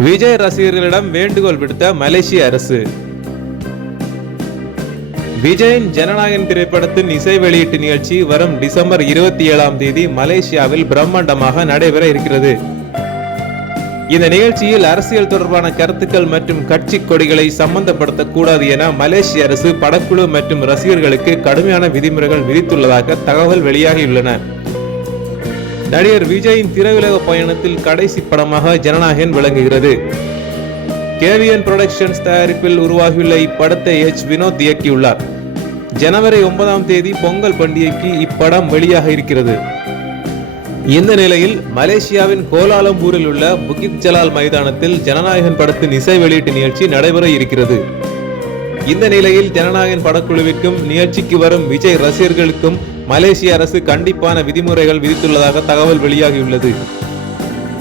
விஜய் ரசிகர்களிடம் வேண்டுகோள் விடுத்த மலேசிய அரசு. விஜயின் ஜனநாயகன் திரைப்படத்தின் இசை வெளியீட்டு நிகழ்ச்சி வரும் டிசம்பர் 27ஆம் தேதி மலேசியாவில் பிரம்மாண்டமாக நடைபெற இருக்கிறது. இந்த நிகழ்ச்சியில் அரசியல் தொடர்பான கருத்துக்கள் மற்றும் கட்சி கொடிகளை சம்பந்தப்படுத்தக்கூடாது என மலேசிய அரசு படக்குழு மற்றும் ரசிகர்களுக்கு கடுமையான விதிமுறைகள் விதித்துள்ளதாக தகவல் வெளியாகியுள்ளன. நடிகர் விஜயின் திரையுலக பயணத்தில் கடைசி படமாக ஜனநாயகன் விளங்குகிறது. கேவிஎன் புரொடக்ஷன்ஸ் தயாரிப்பில் உருவாகியுள்ள இப்படத்தை வினோத் இயக்கியுள்ளார். ஜனவரி 9ஆம் தேதி பொங்கல் பண்டிகைக்கு இப்படம் வெளியாக இருக்கிறது. இந்த நிலையில் மலேசியாவின் கோலாலம்பூரில் உள்ள புகித் ஜலால் மைதானத்தில் ஜனநாயகன் படத்தின் இசை வெளியீட்டு நிகழ்ச்சி நடைபெற இருக்கிறது. இந்த நிலையில் ஜனநாயகன் படக்குழுவிற்கும் நிகழ்ச்சிக்கு வரும் விஜய் ரசிகர்களுக்கும் மலேசிய அரசு கண்டிப்பான விதிமுறைகள் விதித்துள்ளதாக தகவல் வெளியாகியுள்ளது.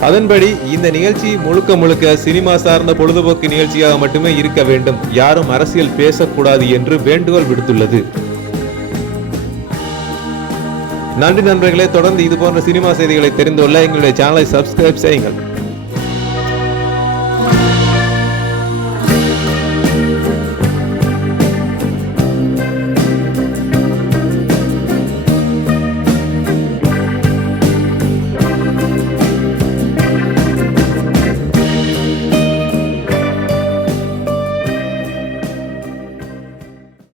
அதன்படி இந்த நிகழ்ச்சி முழுக்க சினிமா சார்ந்த பொழுதுபோக்கு நிகழ்ச்சியாக மட்டுமே இருக்க வேண்டும், யாரும் அரசியல் பேசக்கூடாது என்று வேண்டுகோள் விடுத்துள்ளது. நன்றி நண்பர்களே, தொடர்ந்து இது போன்ற சினிமா செய்திகளை தெரிந்து கொள்ள எங்களுடைய சேனலை சப்ஸ்கிரைப் செய்யுங்கள்.